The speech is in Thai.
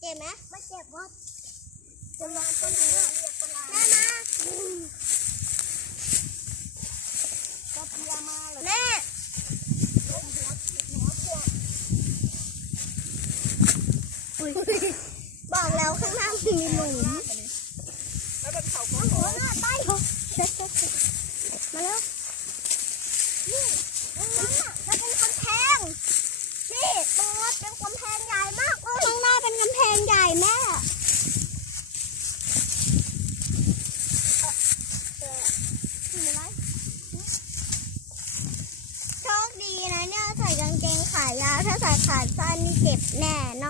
เจ็บไหมไม่เจ็บครับจะนอนต้นนี้แม่มาก็เพียมาเลยแม่บอกแล้วข้างล่างมีหลุมแล้วเป็นเขาโอ้โหหน้าใต้เหรอมาแล้วนี่ตรงนั้นน่ะจะเป็นกำแพงนี่ตรงนั้นเป็นกำแพงใหญ่มาก แม่เออเออไม่โชคดีนะเนี่ยใส่กางเกงขายาวถ้าใส่ขาสั้นนี่เจ็บแน่เนาะ